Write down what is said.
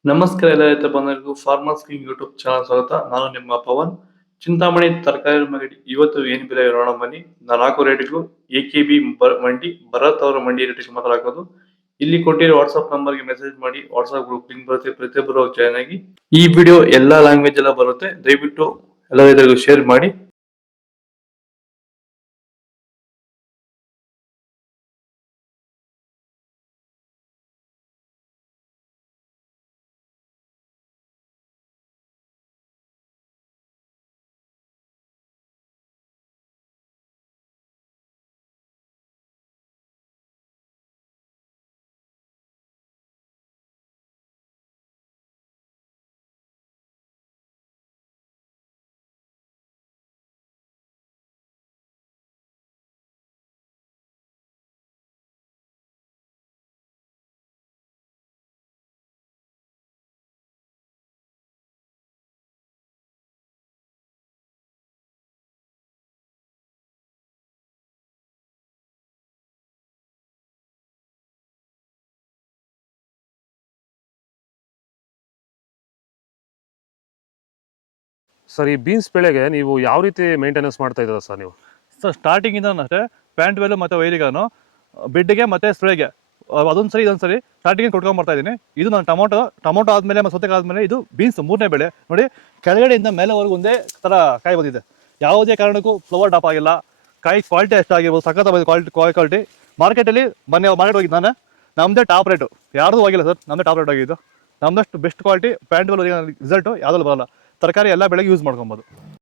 ನಮಸ್ಕಾರ ಎಲ್ಲ ರೈತ ಬಂಧುಗಳಿಗೂ ಫಾರ್ಮರ್ಸ್ ಕಿಂಗ್ ಯೂಟ್ಯೂಬ್ ಚಾನಲ್ ಸ್ವಾಗತ. ನಾನು ನಿಮ್ಮ ಪವನ್. ಚಿಂತಾಮಣಿ ತರಕಾರಿ ಮಂಡಿ ಇವತ್ತು ಏನ್ ಬೆಲೆ ನೋಡೋಣ ಬನ್ನಿ. ನಾಲ್ಕು ರೇಟ್ಗಳು ಎಕೆಬಿ ಮಂಡಿ, ಭರತ್ ಅವರ ಮಂಡಿ ರೇಟ್ ಮಾತಾಡೋದು. ಇಲ್ಲಿ ಕೊಟ್ಟಿರೋ ವಾಟ್ಸ್ಆಪ್ ನಂಬರ್ಗೆ ಮೆಸೇಜ್ ಮಾಡಿ. ವಾಟ್ಸ್ಆಪ್ ಗ್ರೂಪ್ ಲಿಂಕ್ ಬರುತ್ತೆ, ಪ್ರತಿಯೊಬ್ಬರು ಜಾಯ್ನ್ ಆಗಿ. ಈ ವಿಡಿಯೋ ಎಲ್ಲಾ ಲ್ಯಾಂಗ್ವೇಜ್ ಎಲ್ಲ ಬರುತ್ತೆ, ದಯವಿಟ್ಟು ಎಲ್ಲ ರೈತರಿಗೂ ಶೇರ್ ಮಾಡಿ. ಸರ್, ಈ ಬೀನ್ಸ್ ಬೆಳೆಗೆ ನೀವು ಯಾವ ರೀತಿ ಮೇಂಟೆನೆನ್ಸ್ ಮಾಡ್ತಾ ಇದ್ದೀರಾ ಸರ್ ನೀವು? ಸರ್ ಸ್ಟಾರ್ಟಿಂಗಿಂದ ಅಷ್ಟೇ ಪ್ಯಾಂಟ್ ವೆಲ್ಲು ಮತ್ತು ವೈರಿಗಾನು ಬಿಡ್ಡಿಗೆ ಮತ್ತು ಸ್ಪ್ರೇಗೆ ಅದೊಂದು ಸರಿ ಇದೊಂದು ಸರಿ ಸ್ಟಾರ್ಟಿಂಗ್ ಕೊಟ್ಕೊಂಡ್ಬರ್ತಾ ಇದ್ದೀನಿ. ಇದು ನಾನು ಟೊಮೊಟೊ ಆದಮೇಲೆ ಮತ್ತು ಸೌತೆಕಾಯಿ ಆದಮೇಲೆ ಇದು ಬೀನ್ಸ್ ಮೂರನೇ ಬೆಳೆ. ನೋಡಿ, ಕೆಳಗಡೆಯಿಂದ ಮೇಲೆವರೆಗೂ ಒಂದೇ ಥರ ಕಾಯಿ ಬಂದಿದೆ. ಯಾವುದೇ ಕಾರಣಕ್ಕೂ ಫ್ಲವರ್ ಟಾಪ್ ಆಗಿಲ್ಲ. ಕಾಯಿ ಕ್ವಾಲಿಟಿ ಎಷ್ಟಾಗಿರ್ಬೋದು, ಸಖತ್ ಕ್ವಾಲಿಟಿ. ಮಾರ್ಕೆಟಲ್ಲಿ ಮಾರ್ಕೆಟ್ ಹೋಗಿದ್ದು ನಾನು, ನಮ್ಮದೇ ಟಾಪ್ ರೇಟು, ಯಾರ್ದು ಹೋಗಿಲ್ಲ ಸರ್, ನಮ್ಮದೇ ಟಾಪ್ ರೇಟ್ ಆಗಿದ್ದು. ನಮ್ಮದಷ್ಟು best quality pant well result ಯಾವುದಲ್ಲೂ ಬರೋಲ್ಲ. ತರಕಾರಿ ಎಲ್ಲ ಬೆಳೆಗೆ ಯೂಸ್ ಮಾಡ್ಕೊಬೋದು.